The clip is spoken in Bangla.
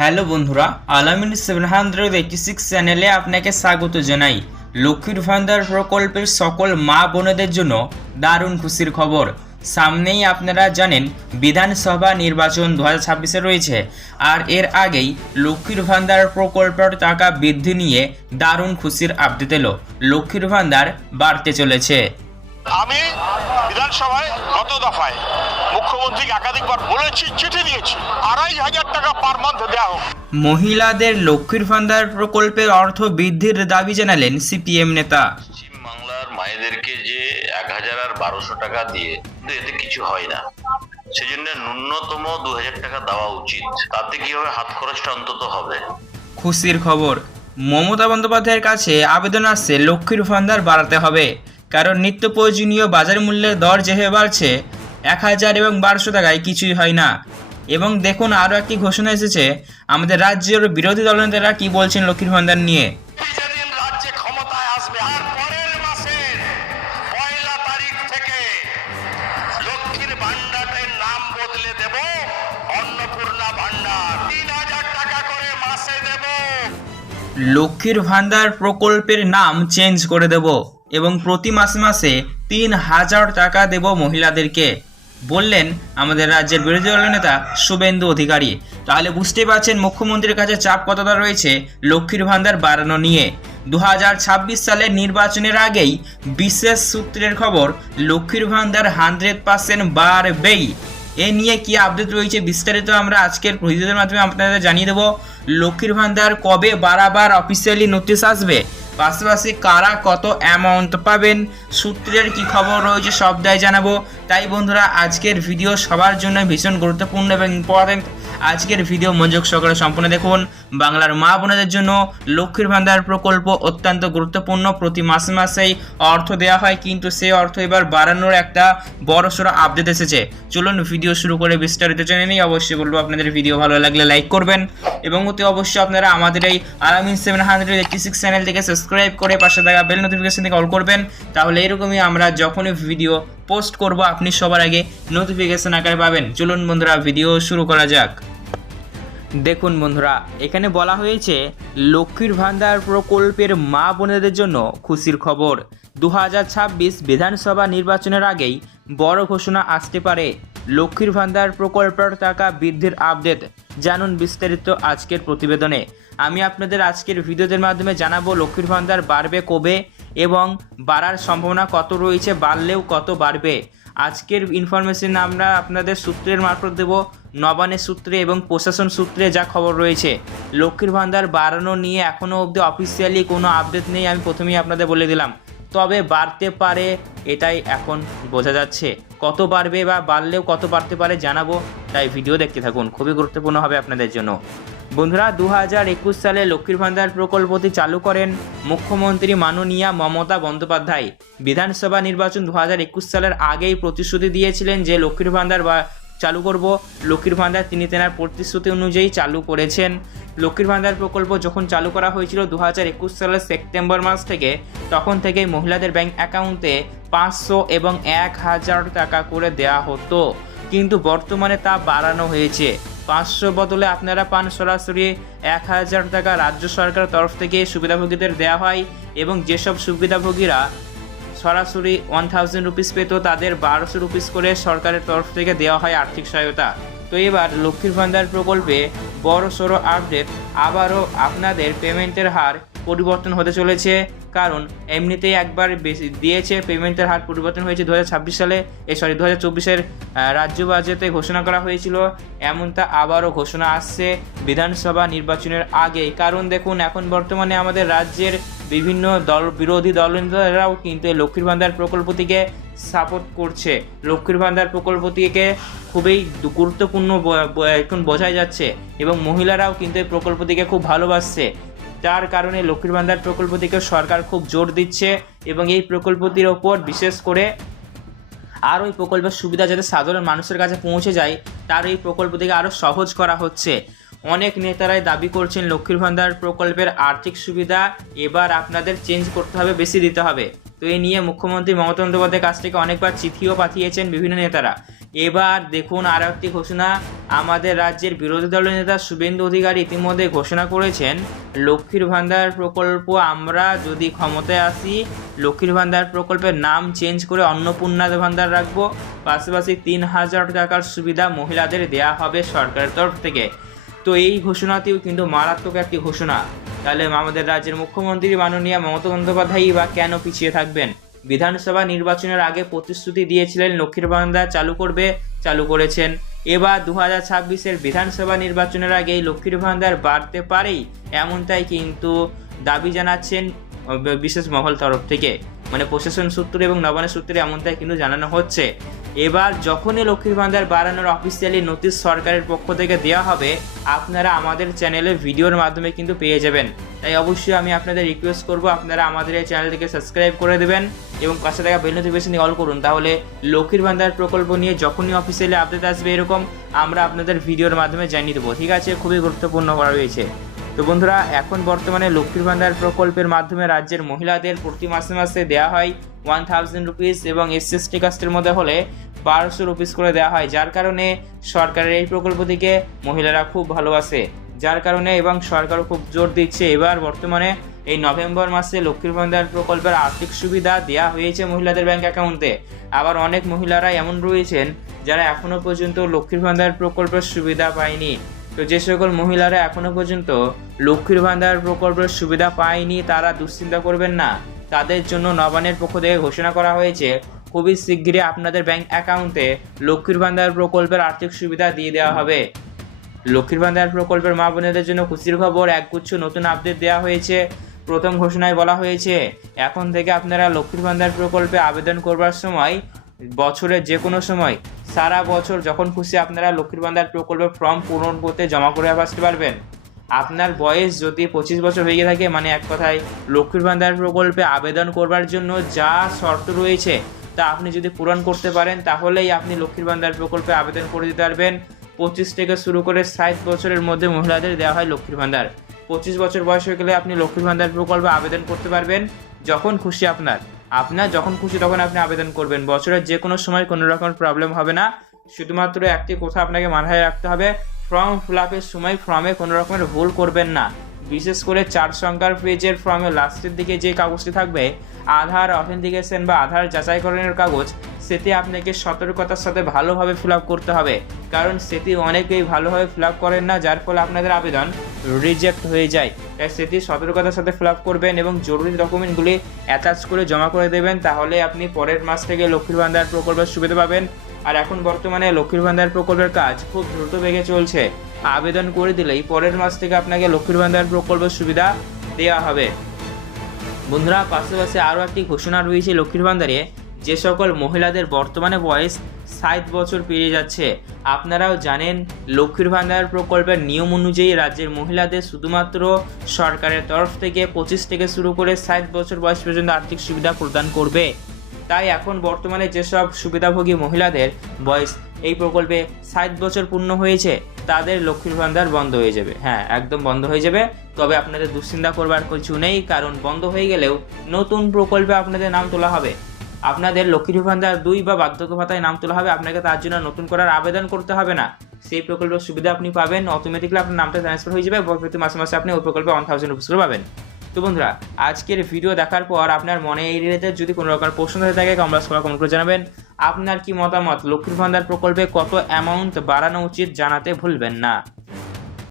হ্যালো বন্ধুরা, আলামিন সেভেন হান্ড্রেড এইটি সিক্স চ্যানেলে আপনাকে স্বাগত জানাই। লক্ষ্মীর ভান্ডার প্রকল্পের সকল মা বোনেদের জন্য দারুণ খুশির খবর। সামনেই আপনারা জানেন, বিধানসভা নির্বাচন দু ছাব্বিশে রয়েছে। আর এর আগেই লক্ষ্মীর ভান্ডার প্রকল্পের টাকা বৃদ্ধি নিয়ে দারুণ খুশির আপডেট এলো। লক্ষ্মীর ভান্ডার বাড়তে চলেছে। আমি বিধানসভায় গত দফায় মুখ্যমন্ত্রীকে একাধিকবার বলেছি চিঠি দিয়েছি। আড়াই হাজার টাকা পার মান্থ দেওয়া হোক। মহিলাদের লক্ষ্মীর ভান্ডার প্রকল্পের অর্থ বৃদ্ধির দাবি জানালেন সিপিএম নেতা। পশ্চিম বাংলার মায়েদেরকে যে এক হাজার আর বারোশো টাকা দিয়ে এতে কিছু হয় না। সেজন্য ন্যূনতম দু হাজার টাকা দেওয়া উচিত। তাতে কি হবে হাত খরচটা অন্তত হবে? খুশির খবর মমতা বন্দ্যোপাধ্যায়ের কাছে আবেদন আসছে লক্ষ্মীর ভান্ডার বাড়াতে হবে। কারণ নিত্য প্রয়োজনীয় বাজার মূল্যের দর যেভাবে বাড়ছে এক হাজার এবং বারোশো টাকায় কিছুই হয় না। এবং দেখুন আরও একটি ঘোষণা এসেছে আমাদের রাজ্যের বিরোধী দলনেতারা কি বলছেন লক্ষ্মীর ভান্ডার নিয়ে? লক্ষ্মীর ভান্ডার প্রকল্পের নাম চেঞ্জ করে দেব। এবং প্রতি মাসে মাসে তিন হাজার টাকা দেব মহিলাদেরকে। বললেন আমাদের রাজ্যের বিরোধী দলের নেতা শুভেন্দু অধিকারী। তাহলে বুঝতেই পারছেন মুখ্যমন্ত্রীর কাছে চাপ কতটা রয়েছে লক্ষ্মীর ভান্ডার বাড়ানো নিয়ে। দু সালের নির্বাচনের আগেই বিশেষ সূত্রের খবর লক্ষ্মীর ভান্ডার হান্ড্রেড পার্সেন্ট বাড়বেই। এ নিয়ে কি আপডেট রয়েছে বিস্তারিত আমরা আজকের ভিডিওর মাধ্যমে আপনাদের জানিয়ে দেবো। লক্ষ্মীর ভান্ডার কবে বারাবার অফিসিয়ালি নোটিশ আসবে? পাশাপাশি কারা কত অ্যামাউন্ট পাবেন সূত্রের কি খবর রয়েছে সবটাই জানাব। তাই বন্ধুরা, আজকের ভিডিও সবার জন্য ভীষণ গুরুত্বপূর্ণ এবং ইম্পর্টেন্ট আজকের ভিডিও মনোযোগ সহকারে সম্পূর্ণ দেখুন। বাংলার মা বোনেদের জন্য লক্ষ্মীর ভান্ডার প্রকল্প অত্যন্ত গুরুত্বপূর্ণ। প্রতি মাসে মাসেই অর্থ দেওয়া হয়, কিন্তু সেই অর্থ এবার বাড়ানোর একটা বড়সড় আপডেট এসেছে। চলুন ভিডিও শুরু করে বিস্তারিত জেনে নিই। অবশ্যই বলব, আপনাদের ভিডিও ভালো লাগলে লাইক করবেন। এবং অতি অবশ্যই আপনারা আমাদের এই আরামিন seven hundred eighty six channel থেকে সাবস্ক্রাইব করে পাশে থাকা বেল নোটিফিকেশন থেকে অল করবেন। তাহলে এরকমই আমরা যখনই ভিডিও পোস্ট করব, আপনি সবার আগে নোটিফিকেশন আকারে পাবেন। চলুন বন্ধুরা ভিডিও শুরু করা যাক। দেখুন বন্ধুরা, এখানে বলা হয়েছে, লক্ষ্মীর ভান্ডার প্রকল্পের মা বোনেদের জন্য খুশির খবর। দু হাজার ছাব্বিশ বিধানসভা নির্বাচনের আগেই বড় ঘোষণা আসতে পারে। লক্ষ্মীর ভান্ডার প্রকল্পের টাকা বৃদ্ধির আপডেট জানুন বিস্তারিত আজকের প্রতিবেদনে। আমি আপনাদের আজকের ভিডিওদের মাধ্যমে জানাব লক্ষ্মীর ভান্ডার বাড়বে কবে এবং বাড়ার সম্ভাবনা কত রয়েছে, বাড়লেও কত বাড়বে। আজকের ইনফরমেশন আমরা আপনাদের সূত্রের মারফত দেব নবানের সূত্রে এবং প্রশাসন সূত্রে যা খবর রয়েছে। লক্ষ্মীর ভান্ডার বাড়ানো নিয়ে এখনও অবধি অফিসিয়ালি কোনো আপডেট নেই, আমি প্রথমেই আপনাদের বলে দিলাম। তবে বাড়তে পারে এটাই এখন বোঝা যাচ্ছে। কত বাড়বে বা বাড়লেও কত বাড়তে পারে জানাব, তাই ভিডিও দেখতে থাকুন, খুবই গুরুত্বপূর্ণ হবে আপনাদের জন্য। বন্ধুরা দু হাজার একুশ সালে লক্ষ্মীর ভান্ডার প্রকল্পটি চালু করেন মুখ্যমন্ত্রী মাননীয়া মমতা বন্দ্যোপাধ্যায়। বিধানসভা নির্বাচন দু হাজার একুশ সালের আগেই প্রতিশ্রুতি দিয়েছিলেন যে লক্ষ্মীর ভান্ডার বা চালু করব। লক্ষ্মীর ভান্ডার তিনি তেনার প্রতিশ্রুতি অনুযায়ী চালু করেছেন। লক্ষ্মীর ভান্ডার প্রকল্প যখন চালু করা হয়েছিল দু হাজার একুশ সালের সেপ্টেম্বর মাস থেকে, তখন থেকেই মহিলাদের ব্যাংক অ্যাকাউন্টে পাঁচশো এবং এক হাজার টাকা করে দেওয়া হতো। কিন্তু বর্তমানে তা বাড়ানো হয়েছে। পাঁচশো বদলে আপনারা পান সরাসরি এক হাজার টাকা রাজ্য সরকারের তরফ থেকে সুবিধাভোগীদের দেওয়া হয় এবং যেসব সুবিধাভোগীরা সরাসরি ওয়ান থাউজেন্ড রুপিস পেত, তাদের বারোশো রুপিস করে সরকারের তরফ থেকে দেওয়া হয় আর্থিক সহায়তা। তো এবার লক্ষ্মীর ভান্ডার প্রকল্পে বড় সড়ো আপডেট আবারও আপনাদের পেমেন্টের হার পরিবর্তন হতে চলেছে। কারণ এমনিতেই একবার বেশি দিয়েছে পেমেন্টের হার পরিবর্তন হয়েছে দু হাজার ছাব্বিশ সালে, এ সরি দু হাজার চব্বিশের রাজ্য বাজেটে ঘোষণা করা হয়েছিল। এমনটা আবারও ঘোষণা আসছে বিধানসভা নির্বাচনের আগে কারণ দেখুন, এখন বর্তমানে আমাদের রাজ্যের বিভিন্ন দল, বিরোধী দলনেতারাও কিন্তু এই লক্ষ্মীর ভান্ডার প্রকল্পটিকে সাপোর্ট করছে। লক্ষ্মীর ভান্ডার প্রকল্পটিকে খুবই গুরুত্বপূর্ণ এখন বোঝাই যাচ্ছে এবং মহিলারাও কিন্তু এই প্রকল্পটিকে খুব ভালোবাসছে। যার কারণে লক্ষ্মীর ভান্ডার প্রকল্পটিকে সরকার খুব জোর দিচ্ছে এবং এই প্রকল্পটির ওপর বিশেষ করে আর ওই প্রকল্পের সুবিধা যাতে সাধারণ মানুষের কাছে পৌঁছে যায়, তার এই প্রকল্পটিকে আরও সহজ করা হচ্ছে। অনেক নেতারাই দাবি করছেন লক্ষ্মীর ভান্ডার প্রকল্পের আর্থিক সুবিধা এবার আপনাদের চেঞ্জ করতে হবে, বেশি দিতে হবে। তো এই নিয়ে মুখ্যমন্ত্রী মমতা বন্দ্যোপাধ্যায়ের কাছ থেকে অনেকবার চিঠিও পাঠিয়েছেন বিভিন্ন নেতারা। এবার দেখুন আরও একটি ঘোষণা। আমাদের রাজ্যের বিরোধী দলের নেতা শুভেন্দু অধিকারী ইতিমধ্যে ঘোষণা করেছেন, লক্ষ্মীর ভান্ডার প্রকল্প আমরা যদি ক্ষমতায় আসি, লক্ষ্মীর ভান্ডার প্রকল্পের নাম চেঞ্জ করে অন্নপূর্ণা ভান্ডার রাখব। পাশাপাশি তিন হাজার টাকার সুবিধা মহিলাদের দেয়া হবে সরকারের তরফ থেকে। তো এই ঘোষণাটিও কিন্তু মারাত্মক একটি ঘোষণা। তাহলে আমাদের রাজ্যের মুখ্যমন্ত্রী মাননীয় মমতা বন্দ্যোপাধ্যায়ই বা কেন পিছিয়ে থাকবেন? বিধানসভা নির্বাচনের আগে প্রতিশ্রুতি দিয়েছিলেন লক্ষ্মীর ভান্ডার চালু করবে, চালু করেছেন। এবার দু হাজার ছাব্বিশের বিধানসভা নির্বাচনের আগে লক্ষ্মীর ভান্ডার বাড়তে পারেই, এমনটাই কিন্তু দাবি জানাচ্ছেন বিশেষ মহল তরফ থেকে। মানে প্রশাসন সূত্রে এবং নবানের সূত্রে এমনটাই কিন্তু জানানো হচ্ছে। এবার যখনই লক্ষ্মীর ভান্ডার বাড়ানোর অফিসিয়ালি নোটিশ সরকারের পক্ষ থেকে দেওয়া হবে, আপনারা আমাদের চ্যানেলে ভিডিওর মাধ্যমে কিন্তু পেয়ে যাবেন। তাই অবশ্যই আমি আপনাদের রিকোয়েস্ট করব, আপনারা আমাদের এই চ্যানেলটিকে সাবস্ক্রাইব করে দেবেন এবং পাশে থাকা বেল নোটিফিকেশন অল করুন। তাহলে লক্ষ্মীর ভান্ডার প্রকল্প নিয়ে যখনই অফিসিয়ালি আপডেট আসবে এরকম, আমরা আপনাদের ভিডিওর মাধ্যমে জানিয়ে দেবো। ঠিক আছে? খুবই গুরুত্বপূর্ণ করা রয়েছে। তো বন্ধুরা, এখন বর্তমানে লক্ষ্মীর ভান্ডার প্রকল্পের মাধ্যমে রাজ্যের মহিলাদের প্রতি মাসে মাসে দেওয়া হয় ওয়ান থাউজেন্ড রুপিস এবং এসসি এসটি কাস্টের মধ্যে হলে বারোশো রুপিস করে দেওয়া হয়, যার কারণে সরকারের এই প্রকল্পটিকে মহিলারা খুব ভালোবাসে। যার কারণে এবং সরকারও খুব জোর দিচ্ছে। এবার বর্তমানে এই নভেম্বর মাসে লক্ষ্মীর ভান্ডার প্রকল্পের আর্থিক সুবিধা দেওয়া হয়েছে মহিলাদের ব্যাংক অ্যাকাউন্টে। আবার অনেক মহিলারা এমন রয়েছেন যারা এখনও পর্যন্ত লক্ষ্মীর ভান্ডার প্রকল্পের সুবিধা পায়নি। তো যে সকল মহিলারা এখনও পর্যন্ত লক্ষ্মীর ভান্ডার প্রকল্পের সুবিধা পায়নি, তারা দুশ্চিন্তা করবেন না। তাদের জন্য নবানের পক্ষ থেকে ঘোষণা করা হয়েছে, খুবই শীঘ্রই আপনাদের ব্যাংক অ্যাকাউন্টে লক্ষ্মীর ভান্ডার প্রকল্পের আর্থিক সুবিধা দিয়ে দেওয়া হবে। লক্ষ্মীর ভান্ডার প্রকল্পের মা বোনেদের জন্য খুশির খবর একগুচ্ছ নতুন আপডেট দেওয়া হয়েছে। প্রথম ঘোষণায় বলা হয়েছে, এখন থেকে আপনারা লক্ষ্মীর ভান্ডার প্রকল্পে আবেদন করবার সময় বছরের যে কোনো সময় সারা বছর যখন খুশি আপনারা লক্ষ্মীর ভান্ডার প্রকল্পের ফর্ম পূরণ করতে জমা করে আসতে পারবেন। আপনার বয়স যদি পঁচিশ বছর হয়ে গিয়ে থাকে মানে এক কথায় লক্ষ্মীর ভান্ডার প্রকল্পে আবেদন করবার জন্য যা শর্ত রয়েছে, তা আপনি যদি পূরণ করতে পারেন, তাহলেই আপনি লক্ষ্মীর ভান্ডার প্রকল্পে আবেদন করে দিতে পারবেন। পঁচিশ থেকে শুরু করে ষাট বছরের মধ্যে মহিলাদের দেওয়া হয় লক্ষ্মীর ভান্ডার। পঁচিশ বছর বয়স হয়ে গেলে আপনি লক্ষ্মীর ভান্ডার প্রকল্পে আবেদন করতে পারবেন, যখন খুশি আপনার। আপনার যখন খুশি তখন আপনি আবেদন করবেন। বছরের যে কোনো সময় কোনো রকম প্রবলেম হবে না। শুধুমাত্র একটি কথা আপনাকে মাথায় রাখতে হবে ফর্ম ফিল আপের সময় ফর্মে কোনো রকমের ভুল করবেন না। বিশেষ করে চার সংখ্যার পেজের ফর্মে লাস্টের দিকে যে কাগজটি থাকবে, আধার অথেন্টিকেশন বা আধার যাচাইকরণের কাগজ, সেটি আপনাকে সতর্কতার সাথে ভালোভাবে ফিল করতে হবে। কারণ সেটি অনেকেই ভালোভাবে ফিল করেন না, যার ফলে আপনাদের আবেদন রিজেক্ট হয়ে যায়। তাই সেটি সতর্কতার সাথে ফিল করবেন এবং জরুরি ডকুমেন্টগুলি অ্যাটাচ করে জমা করে দেবেন। তাহলে আপনি পরের মাস থেকে লক্ষ্মীর ভান্ডার প্রকল্পের সুবিধা পাবেন। আর এখন বর্তমানে লক্ষ্মীর ভান্ডার প্রকল্পের কাজ খুব দ্রুত বেগে চলছে। আবেদন করে দিলেই পরের মাস থেকে আপনাকে লক্ষ্মীর ভান্ডার প্রকল্পের সুবিধা দেওয়া হবে। বন্ধুরা পাশাপাশি আরও একটি ঘোষণা রয়েছে লক্ষ্মীর ভান্ডারে। যে সকল মহিলাদের বর্তমানে বয়স ষাট বছর পেরিয়ে যাচ্ছে, আপনারাও জানেন লক্ষ্মীর ভান্ডার প্রকল্পের নিয়ম অনুযায়ী রাজ্যের মহিলাদের শুধুমাত্র সরকারের তরফ থেকে পঁচিশ থেকে শুরু করে ষাট বছর বয়স পর্যন্ত আর্থিক সুবিধা প্রদান করবে। তাই এখন বর্তমানে যেসব সুবিধাভোগী মহিলাদের বয়স এই প্রকল্পে ষাট বছর পূর্ণ হয়েছে, তাদের লক্ষ্মীর ভান্ডার বন্ধ হয়ে যাবে। হ্যাঁ একদম বন্ধ হয়ে যাবে। তবে আপনাদের দুশ্চিন্তা করবার কিছু নেই, কারণ বন্ধ হয়ে গেলেও নতুন প্রকল্পে আপনাদের নাম তোলা হবে। আপনাদের লক্ষ্মীর ভান্ডার দুই বা বার্ধক্য ভাতায় নাম তোলা হবে, আপনাকে তার জন্য নতুন করার আবেদন করতে হবে না। সেই প্রকল্পের সুবিধা আপনি পাবেন অটোমেটিকলি আপনার নামটা ট্রান্সফার হয়ে যাবে প্রতি মাসে মাসে আপনি ওই প্রকল্পে ওয়ান থাউজেন্ড রুপিস পাবেন। তো বন্ধুরা, আজকের ভিডিও দেখার পর আপনার মনে এই রিলেটেড যদি কোনো রকম প্রশ্ন হয়ে থাকে কমলাস করা কমেন্ট করে জানাবেন। আপনার কি মতামত? লক্ষ্মীর ভান্ডার প্রকল্পে কত অ্যামাউন্ট বাড়ানো উচিত জানাতে ভুলবেন না।